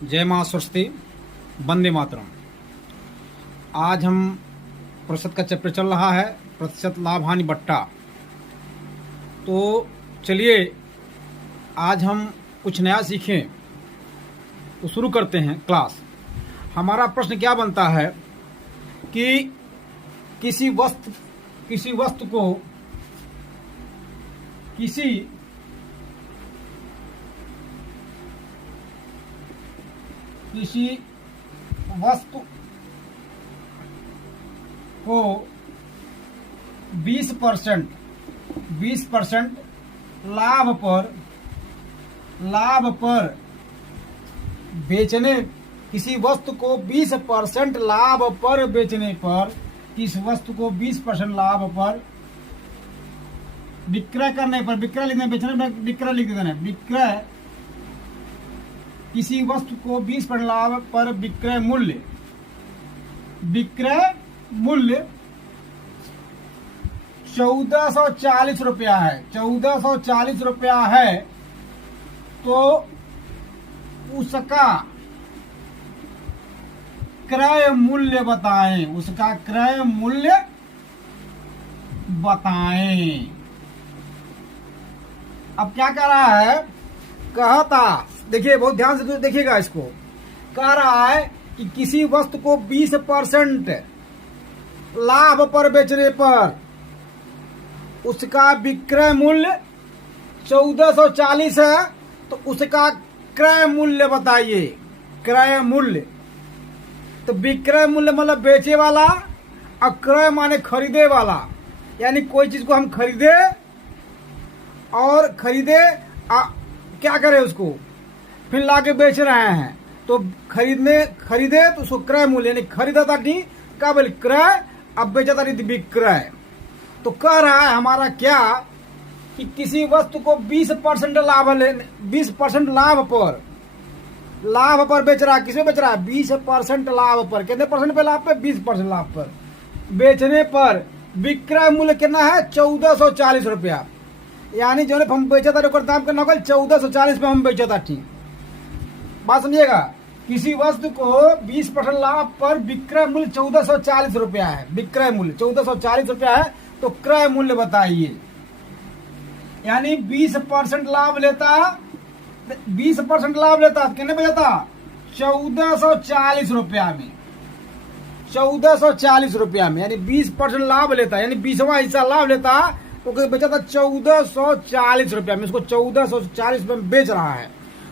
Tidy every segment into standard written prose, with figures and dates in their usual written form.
जय माँ सरस्वती, वंदे मातरम। आज हम प्रतिशत का चैप्टर चल रहा है, प्रतिशत लाभ हानि बट्टा। तो चलिए आज हम कुछ नया सीखें, तो शुरू करते हैं क्लास। हमारा प्रश्न क्या बनता है कि किसी वस्तु को किसी वस्तु को 20% लाभ पर बेचने, किसी वस्तु को 20% लाभ पर बेचने पर, किस वस्तु को 20% लाभ पर विक्रय करने पर, विक्रय लिखना, बेचने में विक्रय लिख देना, विक्रय, किसी वस्तु को 20% लाभ पर विक्रय मूल्य 1440 रुपया है, 1440 रुपया है। तो उसका क्रय मूल्य बताएं, उसका क्रय मूल्य बताएं। अब क्या कह रहा है, कहा था, देखिए बहुत ध्यान से देखिएगा इसको। कह रहा है कि किसी वस्तु को 20% लाभ पर बेचने पर उसका विक्रय मूल्य 1440 है, तो उसका क्रय मूल्य बताइए। क्रय मूल्य, तो विक्रय मूल्य मतलब बेचे वाला, और क्रय माने खरीदे वाला। यानी कोई चीज को हम खरीदे क्या करें, उसको फिर लाके बेच रहे हैं, तो खरीदे तो उसको क्रय मूल्य, यानी खरीदा था ठीक, क्या बोले क्रय, अब बेचा था विक्रय। तो कह रहा है हमारा क्या कि किसी वस्तु को 20% लाभ पर बेच रहा है। किसमें बेच रहा है? 20% लाभ पर। कितने परसेंट पे लाभ पे? 20% लाभ पर बेचने पर विक्रय मूल्य कितना है? 1440 रुपया। यानी जो हम बेचा था दाम कितना होगा? 1440 पे हम बेचा था ठीक। बात समझिएगा, किसी वस्तु को 20% लाभ पर विक्रय मूल्य 1440 रुपया है। विक्रय मूल्य 1440 रुपया है, तो क्रय मूल्य बताइए। यानी 20% लाभ लेता, 20% लाभ लेता कितने में जाता? 1440 रुपया में, 1440 रुपया में, यानी 20% लाभ लेता, यानी 20वां हिस्सा लाभ लेता, तो बेचा था 1440 रुपया में। उसको 1440 रुपये में बेच रहा है।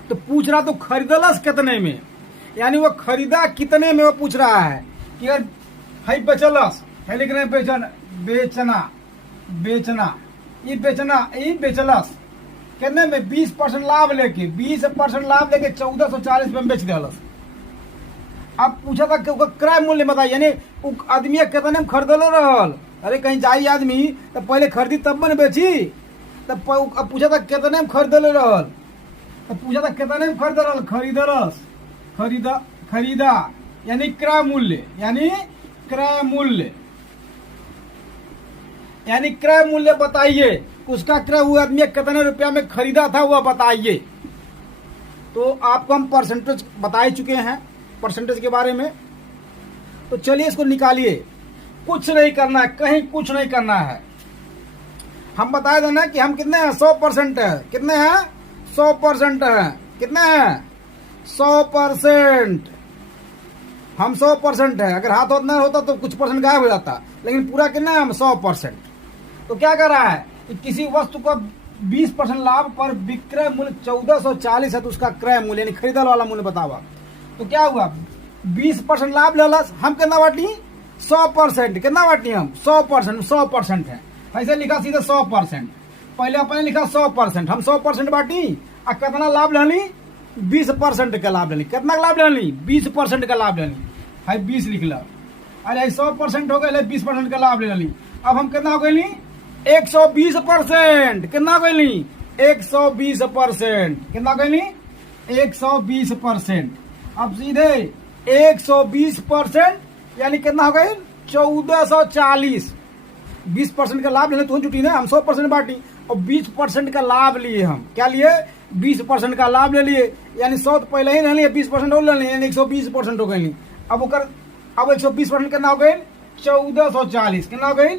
तो पूछ रहा तो खरीदलस कितने में, यानी वो खरीदा कितने में, वो पूछ रहा है कि यार है बेचलस है, लिख रहे बेचना, ये बेचलस कितने में? 20% लाभ लेके, 20% लाभ लेके 1440 में बेच दिलस। अब पूछा था कि क्रय मूल्य बताइए, यानी आदमी कितने में खरीदल रहल। अरे कहीं जाई आदमी तो पहले खरीदी तब न बेची। तब अब पूछा था कितने में खरीदल रहल, तो पूछा था कितने में खरीदा, यानी क्रय मूल्य, यानी क्रय मूल्य बताइए। उसका क्रय हुआ आदमी कितने रुपया में खरीदा था वह बताइए। तो आपको हम परसेंटेज बता ही चुके हैं, परसेंटेज के बारे में। तो चलिए इसको निकालिए। कुछ नहीं करना है, कहीं कुछ नहीं करना है। हम बताए देना कि हम कितने हैं? 100% है। कितने हैं? 100% है। कितने हैं? 100%। हम 100% है। अगर हाथ नहीं होता तो कुछ परसेंट गायब हो जाता, लेकिन पूरा कितना है? हम 100%। तो क्या कर रहा है कि किसी वस्तु को 20% लाभ पर विक्रय मूल्य 1440 है, तो उसका क्रय मूल्य यानी खरीदल वाला मूल्य बतावा। तो क्या हुआ? 20% लाभ लेला, हम कितना बांटी? 100%। कितना बांटी हम? 100% है। ऐसे लिखा सीधे 100%। पहले अपने लिखा 100%, हम 100% बांटी, और कितना लाभ लेनी? 20% का लाभ लेनी। कितना लाभ लेनी? 20% का लाभ लेनी है, 20 लिख लो। अरे 100% हो गए, 20% का लाभ ले ली। अब हम कितना हो गई? 120%। कितना हो गई? 120%। कितना हो गई? 120%। अब सीधे 120% यानी कितना हो गई? 1440। 20% का लाभ लेने तो छुट्टी ना, हम 100% बांटी, और 20% का लाभ लिए हम। क्या लिए? 20% का लाभ ले लिए, यानी 100 तो पहले ही ले लिए, 20% और ले लिए, यानी 120% हो गई। अब 120% कितना हो गई? 1440। कितना हो गई?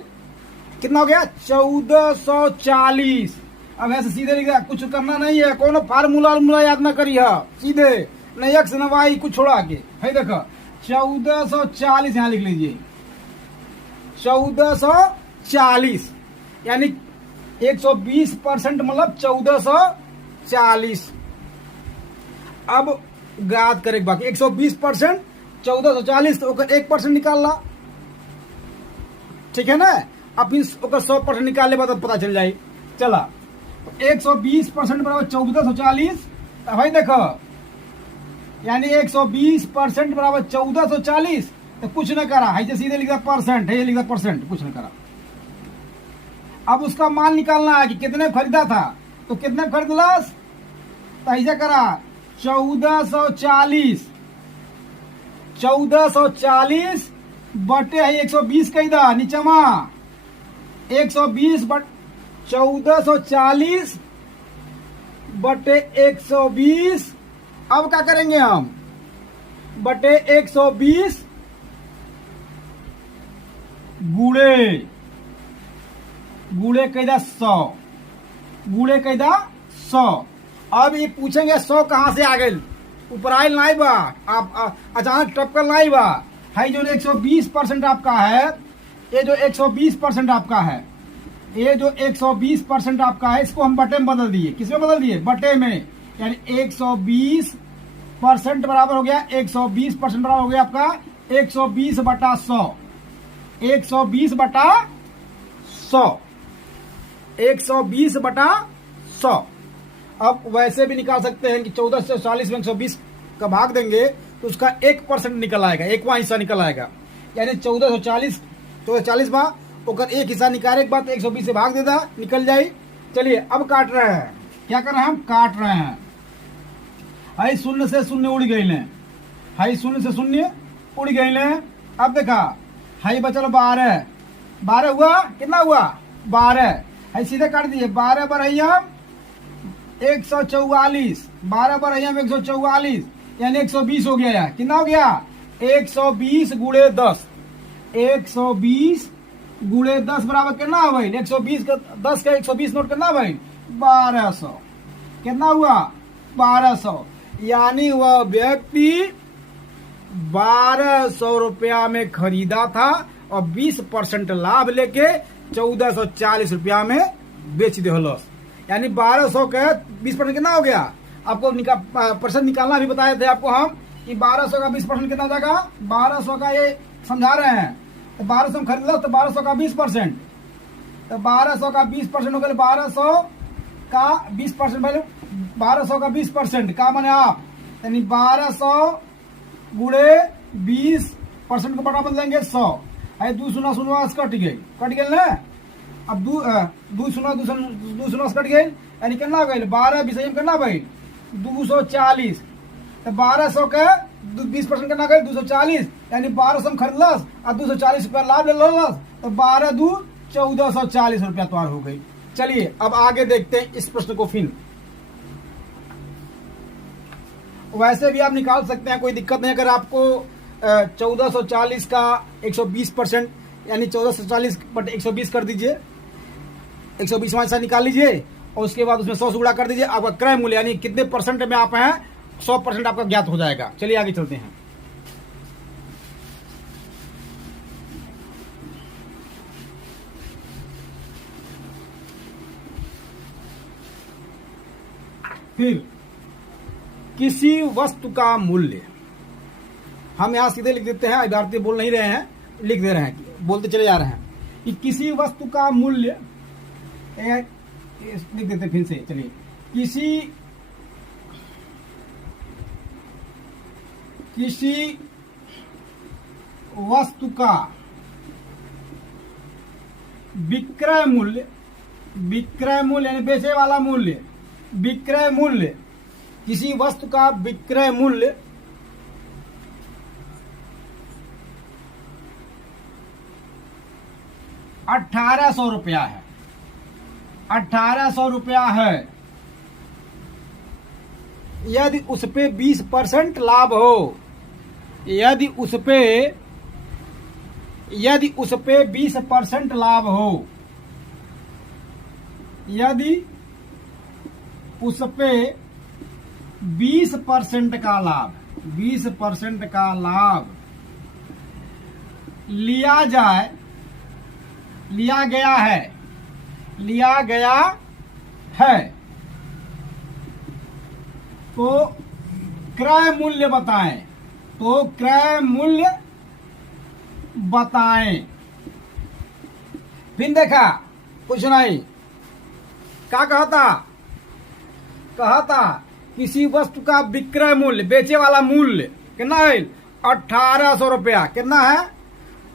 कितना हो गया? 1440। अब ऐसे सीधे लिख दिया, कुछ करना नहीं है, कोनो फार्मूला याद ना करिए, सीधे न एक्स न वाई कुछ छोड़ा के है। देखो 1440 यहाँ लिख लीजिए, 1440 यानी 120% मतलब 1440। अब याद करे बाकी 120% 1440 तो 1% निकाल ला, ठीक है ना। अब 100% निकालने बाद पता चल जाए। चला 120% बराबर 1440। भाई देखो यानी 120% बराबर 1440, तो कुछ न करा है, सीधे लिखा परसेंट है, लिखा परसेंट, कुछ न करा। अब उसका माल निकालना है कि कितने खरीदा था, तो कितने खरीदला, तो ऐसा करा 1440 बटे है 120 कही दा नीचमा 120 बट 1440 बटे 120। अब क्या करेंगे हम? बटे 120 गुड़े कैदा 100, गुड़े कैदा 100। अब ये पूछेंगे 100 कहां से आ गए? ऊपर आयल नहीं बा, आप अचानक टपकल नहीं बा है। जो 120% आपका है, ये जो 120% आपका है, ये जो 120% आपका है, इसको हम बटे में बदल दिए। किसमें बदल दिए? बटे में। यानी 120% बराबर हो गया, 120% बराबर हो गया आपका 120 बटा 100, 120 बटा 100, 120 बटा 100। अब वैसे भी निकाल सकते हैं कि 1440 में 120 का भाग देंगे तो उसका 1% निकल आएगा, 1वां हिस्सा निकल आएगा। यानी 1440 बा ओकर एक हिस्सा निकाले के बाद 120 से भाग देता, निकल जाए। चलिए अब काट रहे हैं, क्या कर रहे हैं हम? काट रहे हैं। हाई शून्य से शून्य उड़ गए, हाई शून्य से शून्य उड़ गए। अब देखा हाई बचल 12, 12 हुआ, कितना हुआ? 12। हाई सीधे काट दिए, 12 बरहिया 144, 12 बरहिया 144 यानी 120 हो गया। यार कितना हो गया? 120 गुणे 10, 120 गुणे 10 बराबर कितना हो भाई? 120 का 10 का 120 नोट कितना भाई? 1200। कितना हुआ? 1200। यानी वह व्यक्ति 1200 रुपया में खरीदा था और 20% लाभ लेके 1440 रुपया में बेच दे। यानी 1200 का 20% कितना हो गया? आपको परसेंट निकालना भी बताए थे आपको हम कि 1200 का 20% कितना हो जाएगा? 1200 का ये समझा रहे हैं, तो 1200 खरीद लो तो 1200 का 20%, तो 1200 का 20% हो गया। 1200 का 20% पहले 1200 का 20% का माने आप, यानी 1200 गुणे 20% को बटा बदलेंगे 100। है 2 शून्य शून्य कट गए ना। अब 2 शून्य कट गए, यानी कितना हो गई? 12 20 कितना भाई? 240। तो 1200 का 20% कितना गए? 240। यानी 1200 खरीदलस और 240 रुपया लाभ ले लस, तो 12 दू 1440 रुपया तैयार हो गई। चलिए अब आगे देखते हैं इस प्रश्न को। फिर वैसे भी आप निकाल सकते हैं, कोई दिक्कत नहीं। अगर आपको 1440 का 120% यानी 1440 बट 120 कर दीजिए, 120वां हिस्सा निकाल लीजिए और उसके बाद उसमें 100 से गुणा कर दीजिए। आपका क्रय मूल्य यानी कितने परसेंट में आप हैं, 100% आपका ज्ञात हो जाएगा। चलिए आगे चलते हैं। फिर किसी वस्तु का मूल्य, हम यहां सीधे लिख देते हैं, भारतीय बोल नहीं रहे हैं, लिख दे रहे हैं, बोलते चले जा रहे हैं कि किसी वस्तु का मूल्य, लिख देते फिर से। चलिए किसी वस्तु का विक्रय मूल्य यानी बेचे वाला मूल्य, विक्रय मूल्य, किसी वस्तु का विक्रय मूल्य 1800 रुपया है। 1800 रुपया है, यदि उस पे 20% लाभ हो, यदि उस पे 20% लाभ हो, यदि उस पे 20% का लाभ, 20% का लाभ लिया गया है तो क्रय मूल्य बताएं। फिर देखा कुछ नहीं, क्या कहता किसी वस्तु का विक्रय मूल्य, बेचे वाला मूल्य कितना है? 1800 रुपया। कितना है?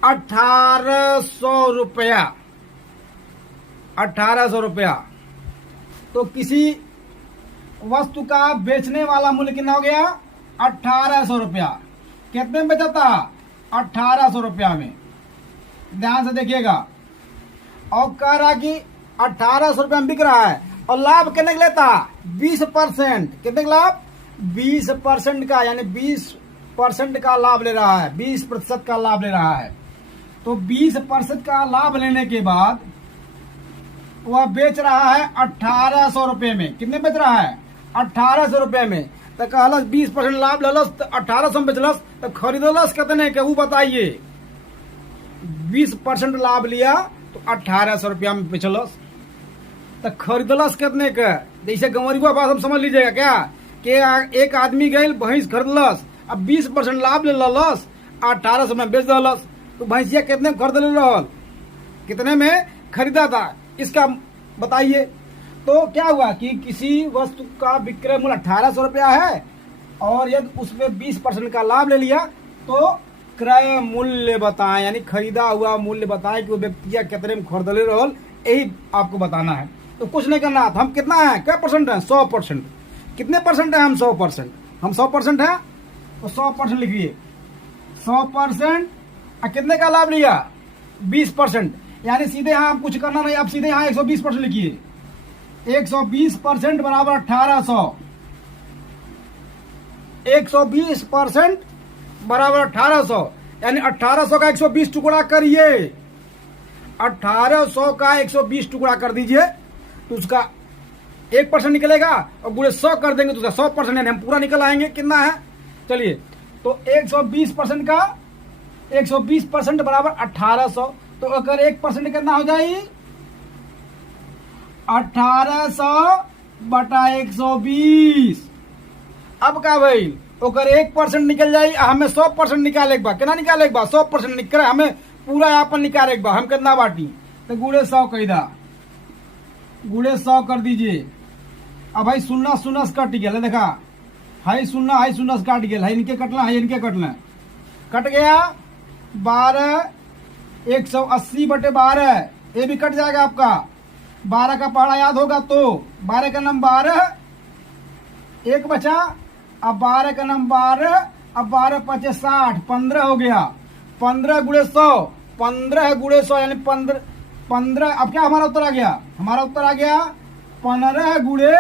1800 रुपया। 1800 रुपया। तो किसी वस्तु का बेचने वाला मूल्य कितना हो गया? 1800 रुपया। कितने में बेचा था? 1800 रुपया में। ध्यान से देखिएगा। और कह रहा कि 1800 रुपया में बिक रहा है और लाभ कितने का लेता? 20%। कितने का लाभ? 20% का, यानी 20% का लाभ ले रहा है, 20% का लाभ ले रहा है। तो 20% का लाभ लेने के बाद वह बेच रहा है 1800 रुपये में। कितने बेच रहा है? 1800 रुपये में। तो कहलस 20% लाभ ललस तो 1800 में बेचलस, तो खरीदलस कितने के वो बताइए। 20% लाभ लिया तो 1800 रुपया में बेचलस, तो खरीदलस कितने के? जैसे गंवरिया बात हम समझ लीजिएगा क्या कि एक आदमी गए भैंस खरीदलस, अब 20% लाभ ले ललस, 1800 में बेच दलस, तो भैंसिया कितने खरीद ले रहल, कितने में खरीदा था, इसका बताइए। तो क्या हुआ कि किसी वस्तु का विक्रय मूल्य 1800 रुपया है और यदि उसमें 20% का लाभ ले लिया तो क्रय मूल्य बताएं, यानी खरीदा हुआ मूल्य बताएं कि वो व्यक्ति कितने में खरीद ले रहल, यही आपको बताना है। तो कुछ नहीं करना था। हम कितना है, क्या परसेंट है? 100%। कितने परसेंट है हम? 100%। हम 100% है तो 100% लिखिए। 100% कितने का लाभ लिया? 20%। यानी सीधे यहाँ हम कुछ करना नहीं, आप सीधे यहाँ 120% लिखिए। 120% बराबर 1800। 120% बराबर 1800, यानी 1800 का 120 टुकड़ा करिए। 1800 का 120 टुकड़ा कर दीजिए तो उसका 1% निकलेगा और गुणे 100 कर देंगे तो उसका 100%, यानी हम पूरा निकल आएंगे। कितना है? चलिए, तो 120% का 120% बराबर 1800, तो अगर 1% कितना हो जाए? 1800 बटा 120। अब का भाई ओकर 1% निकल जाये, हमें 100% निकाले। कितना निकाले? 100% निकले, हमें पूरा यहाँ पर निकाले। हम कितना बाटी? तो गुणे 100 कही दा, गुणे 100 कर दीजिए। अब भाई 0 0 कट गया, देखा हाई 0 0 कट गया, इनके कटना है, इनके कटना, कट गया। 12 180 बटे 12, ये भी कट जाएगा आपका। 12 का पहाड़ा याद होगा तो 12 का नाम 12, एक बचा। अब 12 का नाम 12, अब 12 पचे 60, 15 हो गया। 15 गुणे 100, 15 गुणे 100 यानी 15। अब क्या हमारा उत्तर आ गया? हमारा उत्तर आ गया 15 गुणे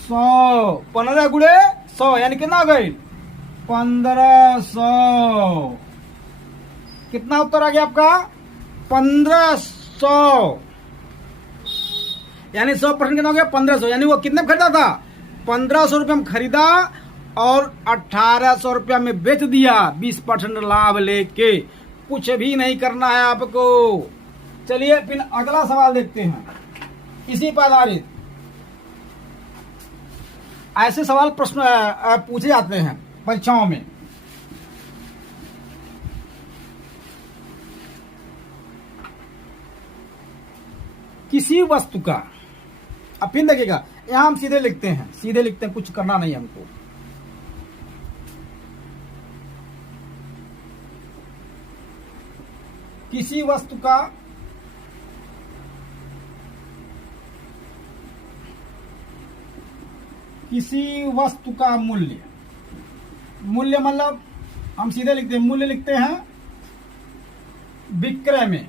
100। 15 गुणे 100 यानी कितना हो गई? 1500। कितना उत्तर आ गया आपका? 1500। यानी 100% कितना हो गया? 1500। यानी वो कितने में खरीदा था? 1500 रुपये में खरीदा और 1800 रुपया में बेच दिया, 20% लाभ लेके। कुछ भी नहीं करना है आपको। चलिए फिर अगला सवाल देखते हैं, इसी पर आधारित। ऐसे सवाल प्रश्न पूछे जाते हैं परीक्षाओं में। किसी वस्तु का, अब फिर देखिएगा, यहां हम सीधे लिखते हैं, सीधे लिखते हैं, कुछ करना नहीं हमको। किसी वस्तु का मूल्य, मूल्य मतलब हम सीधे लिखते हैं, मूल्य लिखते हैं विक्रय में।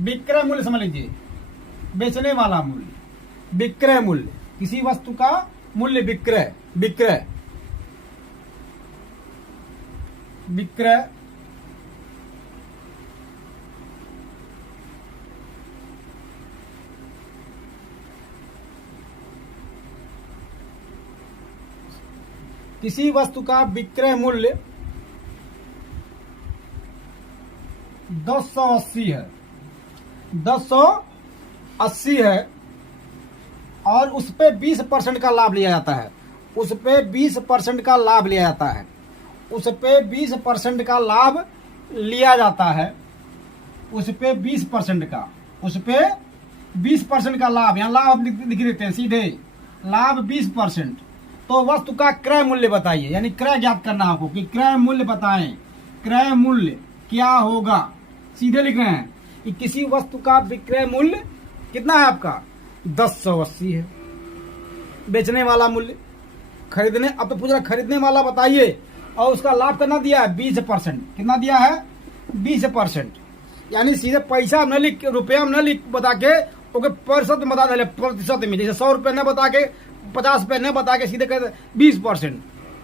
विक्रय मूल्य समझ लीजिए, बेचने वाला मूल्य, विक्रय मूल्य, किसी वस्तु का मूल्य विक्रय, विक्रय, विक्रय किसी वस्तु का विक्रय मूल्य 1080 है, 1080 है और उस पे 20% का लाभ लिया जाता है, उस पे 20% का लाभ लिया जाता है, उस पे 20% का लाभ लिया जाता है, उस पे 20% का, उस पे 20% का लाभ, यहाँ लाभ लिख देते हैं सीधे, लाभ 20%। तो वस्तु का क्रय मूल्य बताइए, यानी क्रय ज्ञात करना आपको कि क्रय मूल्य बताएं, क्रय मूल्य क्या होगा, सीधे लिख रहे हैं कि किसी वस्तु का विक्रय मूल्य कितना है आपका 1080 है, बेचने वाला मूल्य, खरीदने, अब तो पूछ रहा खरीदने वाला बताइए, और उसका लाभ कितना दिया है 20%, कितना दिया है 20%, यानी सीधे पैसा न लिख, रुपया न लिख बता के ओके प्रतिशत में बता दे, प्रतिशत में, जैसे 100 रुपये न बता के 50 रुपये न बता के सीधे कहते 20%,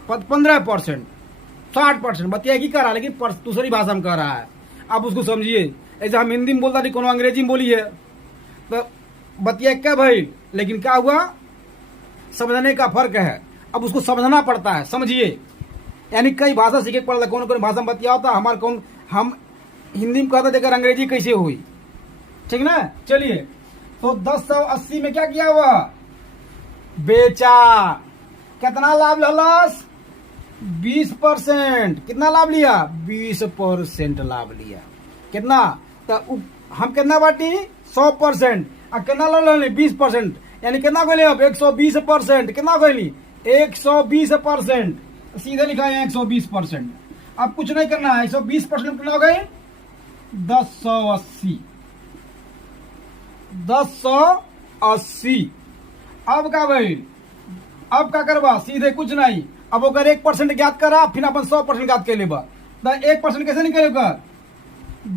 15%, 60% बतिया की कर रहा है, लेकिन दूसरी भाषा में कह रहा है, आप उसको समझिए। ऐसे हम हिंदी में बोलता नहीं, कोनो अंग्रेजी में बोलिए तो बतिया क्या भाई, लेकिन क्या हुआ, समझने का फर्क है, अब उसको समझना पड़ता है, समझिए। यानी कई भाषा सीखे पड़ता है, कौन कौन भाषा में बतिया होता, हमारे कौन, हम हिंदी में कहते देखकर अंग्रेजी कैसे हुई, ठीक ना। चलिए, तो 1080 में क्या किया हुआ, बेचा, कितना लाभ ललस 20%, कितना लाभ लिया 20% लाभ लिया, कितना, तो हम कितना बाटी 100%, और कितना लाभ 20%, यानी कितना को ले अब 120%, कितना को ली 120%, सीधे लिखा है 120%। अब कुछ नहीं करना है, 120% कितना हो गई 1080, 1080। अब क्या भाई, अब क्या करवा, सीधे कुछ नहीं, अब अगर 1% ज्ञात करा फिर अपन 100% ज्ञात कर लेबा, तो 1% कैसे निकलेगा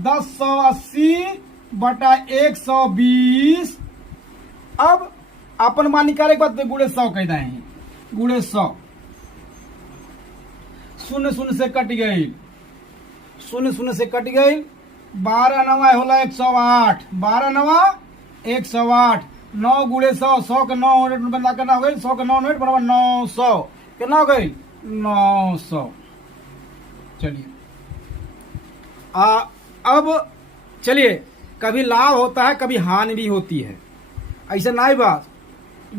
1080 बटा 120। अब अपन मान निकाले के बाद गुड़े 100 कह दें, गुड़े 100, शून्य शून्य से कट गई, शून्य शून्य से कट गई, 12 नवा होला 108, 12 नवा 108, 9 गुड़े 100, 100 के 9 यूनिट बंदा करना हो गई, 100 के 9 यूनिट बराबर 900, कितना हो गई 900। चलिए अब चलिए, कभी लाभ होता है कभी हानि भी होती है, ऐसा ना ही बात,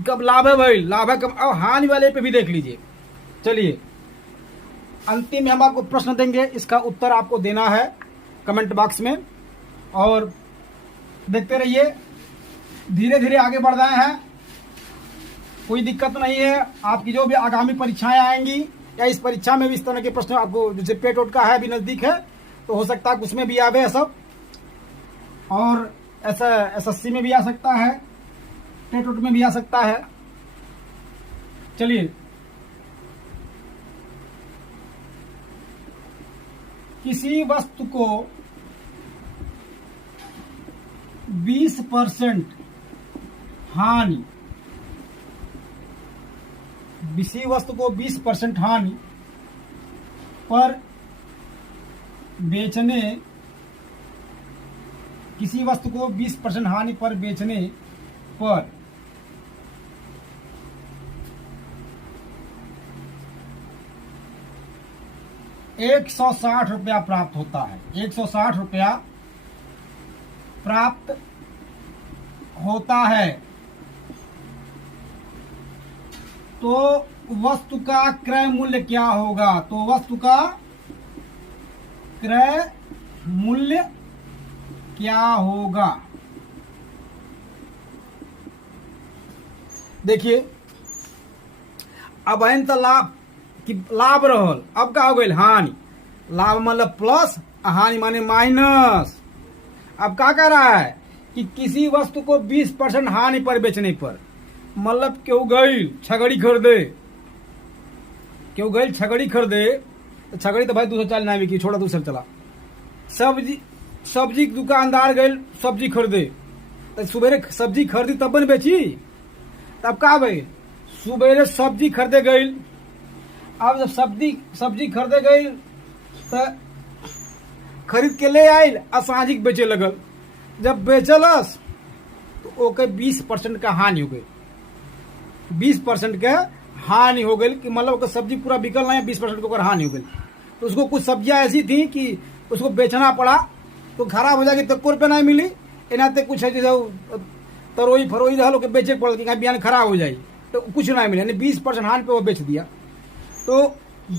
कब लाभ है भाई, लाभ है कब, अब हानि वाले पे भी देख लीजिए। चलिए अंतिम में हम आपको प्रश्न देंगे, इसका उत्तर आपको देना है कमेंट बॉक्स में, और देखते रहिए, धीरे धीरे आगे बढ़ रहे हैं, कोई दिक्कत नहीं है। आपकी जो भी आगामी परीक्षाएं आएंगी या इस परीक्षा में भी इस तरह के प्रश्न आपको, जैसे पेट ओट का है भी नजदीक है, तो हो सकता है उसमें भी आवे सब, और ऐसा SSC में भी आ सकता है, पेट ओट में भी आ सकता है। चलिए, किसी वस्तु को 20% हानि, किसी वस्तु को 20% हानि पर बेचने, किसी वस्तु को 20% हानि पर बेचने पर ₹160 प्राप्त होता है, ₹160 प्राप्त होता है, तो वस्तु का क्रय मूल्य क्या होगा, तो वस्तु का क्रय मूल्य क्या होगा। देखिए, अब तो लाभ कि लाभ रहल, अब क्या हो गई हानि, लाभ मतलब प्लस, हानि माने माइनस। अब क्या कह रहा है कि किसी वस्तु को 20% हानि पर बेचने पर, मतलब क्यों गई छगड़ी खरीदे, क्यों गई छगड़ी खरीदे, तो छगड़ी तो भाई 240 ना बिकी, छोड़ा दूसरा चला। सब्जी की दुकानदार गई सब्जी खरीदे, तो सुबेरे सब्जी खरीदी तब न बेची। तब का भाई सुबेरे सब्जी खरीदे गई। अब जब सब्जी खरीदे गई तो खरीद के ले आयल असांजिक बेचे लगल। जब बेचलस तो ओके 20% का हानि हो गई। 20% के हानि हो गई कि मतलब सब्जी पूरा बिकल नहीं, 20% के ऊपर हानि हो गई। तो उसको कुछ सब्जियां ऐसी थी कि उसको बेचना पड़ा, तो खराब हो जाएगी तो कोई रुपये नहीं मिली। एनाते कुछ है जैसे तरोई फरोई रहा लोग बेचे पड़ कि बिहान खराब हो जाए तो कुछ नहीं मिला, यानी 20% हानि पे वो बेच दिया। तो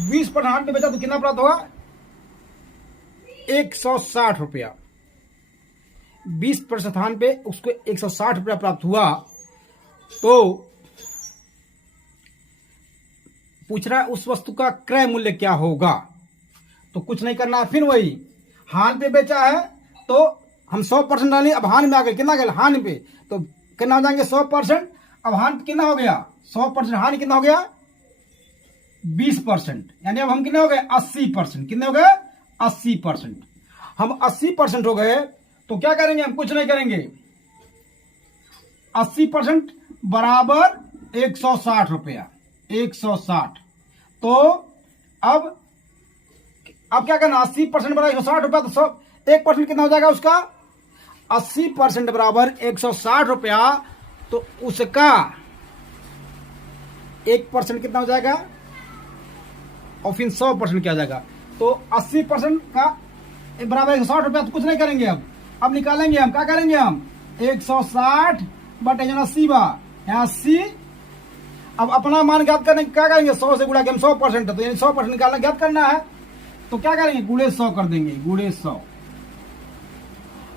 20% हानि पे बेचा तो कितना प्राप्त होगा? 160 रुपया। 20% हानि पे उसको 160 रुपया प्राप्त हुआ। तो पूछ रहा है उस वस्तु का क्रय मूल्य क्या होगा। तो कुछ नहीं करना है, फिर वही हानि पे बेचा है तो हम 100% डाली। अब हानि में आ गए, कितना गया हानि पे, तो कितना हो जाएंगे 100%। अब हानि कितना हो गया 100%, हानि कितना हो गया 20%, यानी अब हम कितने हो गए 80%। कितने हो गए 80%। हम 80% हो गए तो क्या करेंगे, हम कुछ नहीं करेंगे। 80% बराबर 160 रुपया, 160। तो अब क्या करना, 80% बराबर 160 रुपया, तो 1% कितना हो जाएगा उसका 80% बराबर 160 रुपया। तो उसका 1% कितना हो जाएगा और फिर 100% क्या हो जाएगा। तो 80% का बराबर 160 रुपया। तो कुछ नहीं करेंगे, अब निकालेंगे हम, क्या करेंगे हम 160 बटे 80 बा 80। अब अपना मान ज्ञात करने क्या करेंगे, 100 से गुणा के हम 100% है, तो यानी 100% निकालना ज्ञात करना है। तो क्या करेंगे गुणे 100 कर देंगे, गुणे 100।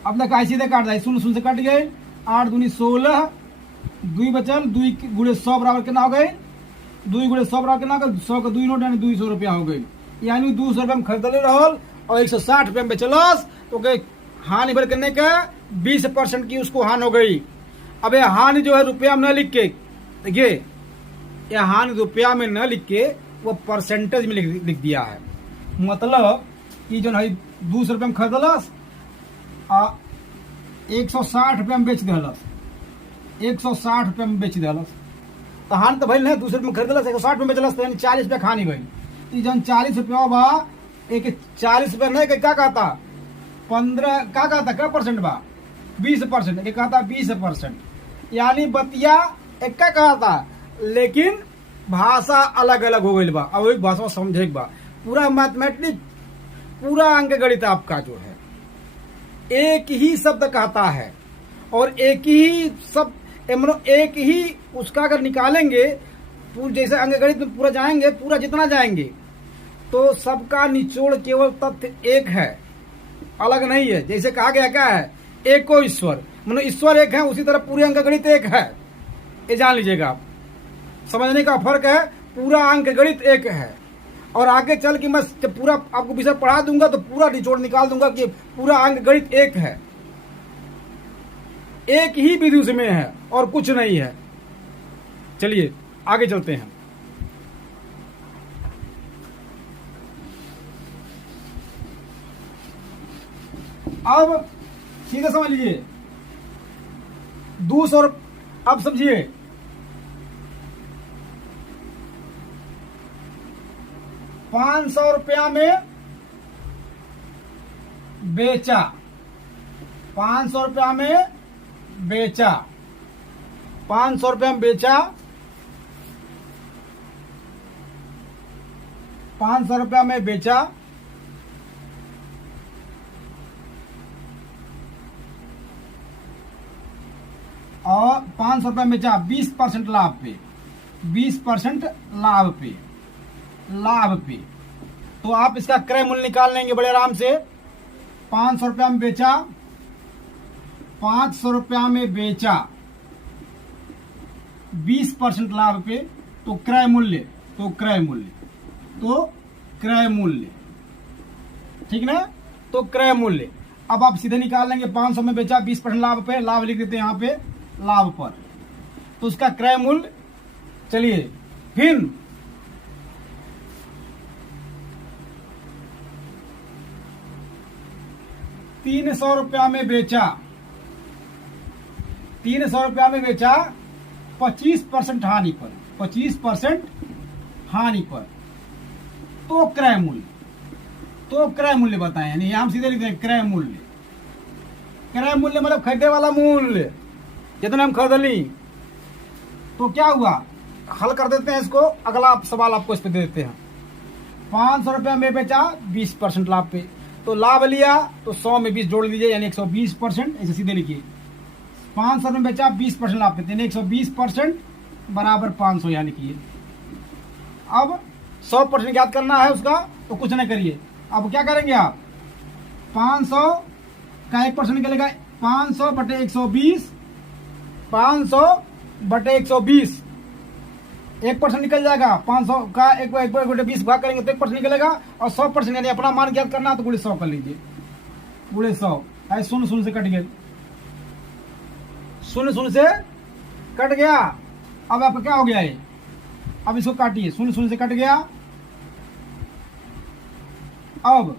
अब देखा सीधे काट जाए, 0 से कट गए, 8 दूनी 16, 2 बचल, 2 गुणे 100 बराबर कितना हो गए, 2 गुणे 100 बराबर कितना हो गए 100 का 2 नोट यानी 200 रुपया हो गई। यानी 200 रुपया में खरीदले रहल और 160 रुपया में बेचलस। तो हानि भर करने के 20% की उसको हानि हो गई। अब ये हानि जो है रुपया में न लिख के, देखिए यह हानि रुपया में न लिख के वो परसेंटेज में लिख दिया है। मतलब कि जो है 200 रुपया में खरीदलस 160 रुपया में बेच दिलस, 160 रुपया में बेच दिलस। तो हानि तो भाई नहीं, 200 रुपया में खरीदलस 160 में बेचलस, तो यानी 40 रुपया हानि भाई। जन 40 रुपया बा, एक 40 रुपया नहीं क्या कहता 15 क्या कहता क्या परसेंट बा 20%, एक कहता 20%। यानी बतिया एक क्या कहता, लेकिन भाषा अलग अलग हो गई बा। अब वही भाषा समझे बा। पूरा मैथमेटिक्स, पूरा अंक गणित आपका जो है एक ही शब्द कहता है और एक ही शब्द एक ही उसका अगर निकालेंगे, जैसे अंक गणित में पूरा जाएंगे, पूरा जितना जाएंगे तो सबका निचोड़ केवल तथ्य एक है, अलग नहीं है। जैसे कहा गया क्या है, एको ईश्वर, मतलब ईश्वर एक है, उसी तरह पूरे अंक गणित एक है। ये जान लीजिएगा आप, समझने का फर्क है। पूरा अंक गणित एक है और आगे चल के मैं जब पूरा आपको विषय पढ़ा दूंगा तो पूरा निचोड़ निकाल दूंगा कि पूरा अंक गणित एक है, एक ही विधि उसमें है और कुछ नहीं है। चलिए आगे चलते हैं। अब सीधे समझ लीजिए 200, अब समझिए 500 रुपया में बेचा, 500 रुपया में बेचा, 500 रुपया में बेचा, 500 रुपया में बेचा। और 500 रुपया में बेचा 20% लाभ पे, 20% लाभ पे, लाभ पे। तो आप इसका क्रय मूल्य निकाल लेंगे बड़े आराम से। 500 रुपया में बेचा, 500 रुपया में बेचा 20% लाभ पे, तो क्रय मूल्य, तो क्रय मूल्य, तो क्रय मूल्य, ठीक ना। तो क्रय मूल्य अब आप सीधे निकाल लेंगे। 500 में बेचा 20% लाभ पे, लाभ लिख देते हैं यहाँ पे लाभ पर, तो उसका क्रय मूल्य। चलिए फिर 300 रुपया में बेचा, 300 रुपया में बेचा 25% हानि पर, 25% हानि पर, तो क्रय मूल्य, तो क्रय मूल्य बताएं। यानी हम सीधे लिखते हैं क्रय मूल्य। क्रय मूल्य मतलब खरीदे वाला मूल्य, जितना हम खरीद ली। तो क्या हुआ, हल कर देते हैं इसको। अगला सवाल आपको इस पे दे देते हैं। 500 रुपया में बेचा 20% लाभ पे, तो लाभ लिया तो 100 में 20 जोड़ दीजिए, यानी 120%। ऐसे सीधे लिखिए 500 में बेचा 20% लाभ पे, यानी 120% बराबर 500 यहाँ लिखिए। अब 100% याद करना है उसका, तो कुछ नहीं करिए। अब क्या करेंगे आप, 500 का 1% निकलेगा 500 बटे 120, 500 बटे 120, 1% निकल जाएगा। 500 का 1 बटे 20 भाग करेंगे तो 1% निकलेगा, और 100% यानी अपना मान ज्ञात करना है तो गुणे 100 कर लीजिए। गुणे 100 ऐसे 0 से कट गए, 0 से कट गया। अब आपका क्या हो गया है, अब इसको काटिए, 0 से कट गया। अब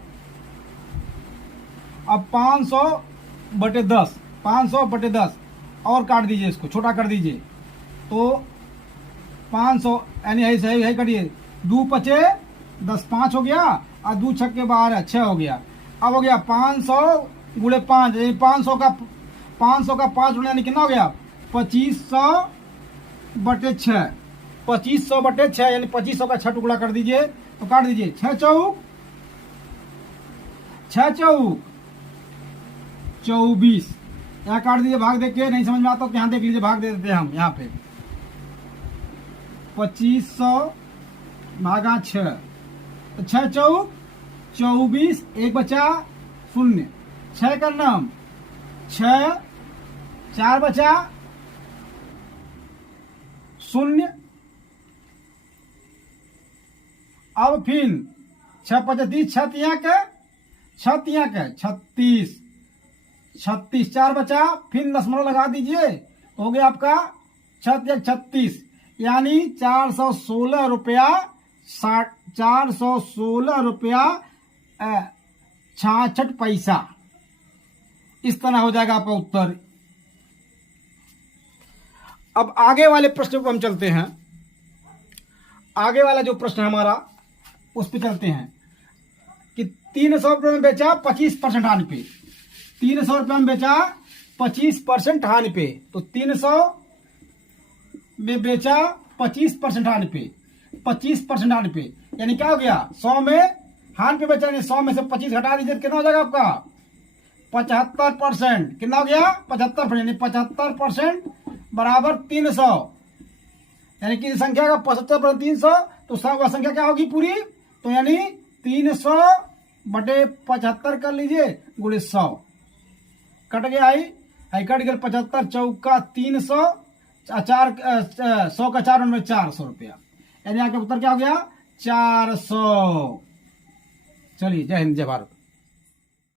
500 बटे 10, 500 बटे 10 और काट दीजिए, इसको छोटा कर दीजिए। तो 500 यानी है करिए, 2 पचे 10, 5 हो गया, और 2 छक्के 12, 6 हो गया। अब हो गया 500 गुणे 5, 500 का 5 गुणे यानी कितना हो गया 2500 बटे 6, 2500 बटे 6 यानी 2500 का 6 टुकड़ा कर दीजिए। तो काट दीजिए, 6 चौक 24, यहाँ काट दीजिए। भाग देख के नहीं समझ में आता तो यहाँ देख लीजिए, भाग दे देते हैं हम यहाँ पे। 2500 भागा 6, तो 6 चौक 24, 1 बचा 0, 6 का नाम 6, 4 बचा 0। अब फिर 6 25, 6 तिया के 36, 4 बचा, फिर दशमलव लगा दीजिए, हो गया आपका 36, यानी 416 रुपया 66 पैसा। इस तरह हो जाएगा आपका उत्तर। अब आगे वाले प्रश्न पर हम चलते हैं। आगे वाला जो प्रश्न हमारा उस पर चलते हैं कि 300 रुपये में बेचा 25% हानि पे, 300 रुपये में बेचा 25% हानि पे। तो 300 में बेचा 25% हानि पे, 25% हानि पे यानी क्या हो गया, 100 में हानि पे बेचा, यानी 100 में से 25 घटा दीजिए तो कितना हो जाएगा आपका 75%। कितना हो गया 75%, यानी 75% बराबर 300, यानी कि संख्या का 75% 300, तो वह संख्या क्या होगी पूरी, तो यानी 300 बटे 75 कर लीजिए गुणे 100। कट गया आई कट गया 75 चौका 300, 100 का 4 में 400 रुपया, यानी आपका उत्तर क्या हो गया 400। चलिए, जय हिंद जय भारत।